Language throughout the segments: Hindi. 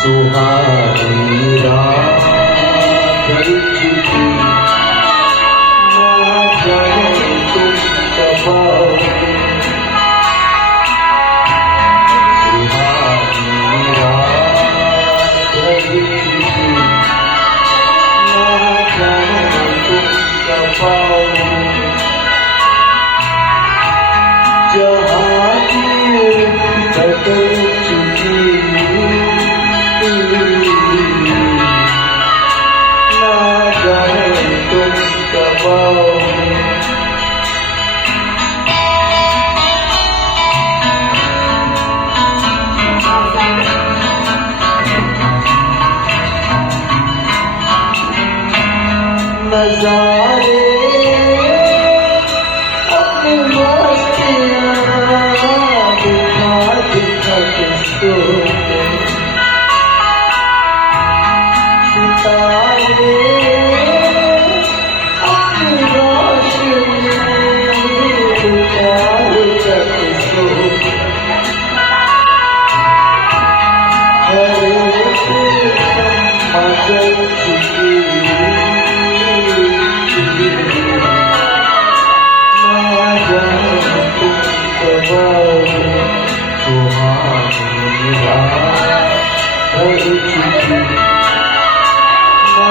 सुहानी रात ढल चुकी, ना जाने तुम कब आओगे। सुहानी रात ढल चुकी, ना जाने तुम कब आओगे। जहाँ की बदल चुकी, ना जाने तुम कब आओगे। नजारे अपने मस्तियाँ दिखा दिखा किसको, सितारे अपनी रोशनी दिखा दिखा किसको। हर एक मचल चुकी, ना जाने तुम कब आओगे। सुहानी रात ढल चुकी, ना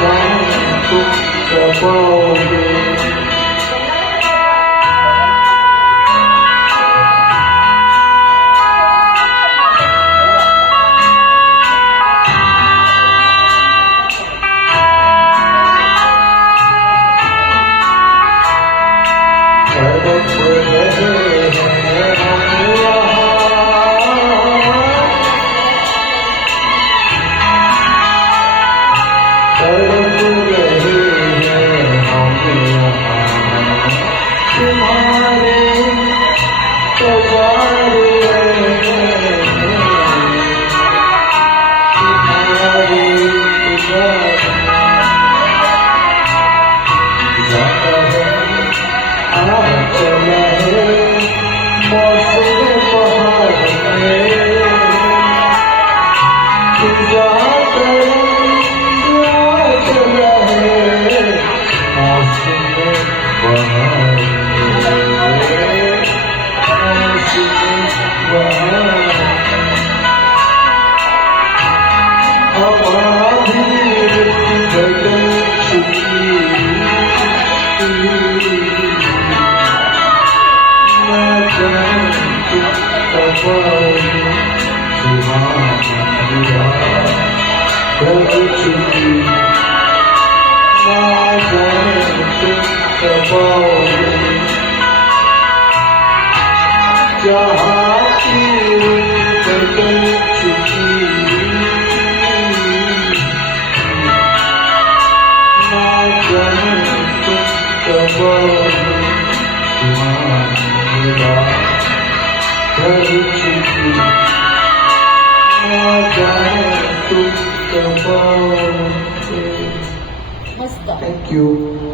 जाने तुम कब आओगे। तड़प रहे हैं हम यहाँ, तड़प रहे हैं हम यहाँ, तुम्हारे तजारे तुम्हारे जाता है आ चला है मौसम बहार में, जाता आ चला है मौसम बहार में, मौसम बहार। हवा भी बदल चुकी, ना जाने तुम कब आओगे। सुहानी रात ढल चुकी, ना जाने तुम कब आओगे। जहाँ की बदल चुकी, ना जाने तुम कब आओगे। सुहानी रात ढल चुकी, ना जाने तुम कब आओगे। मस्त. Thank you.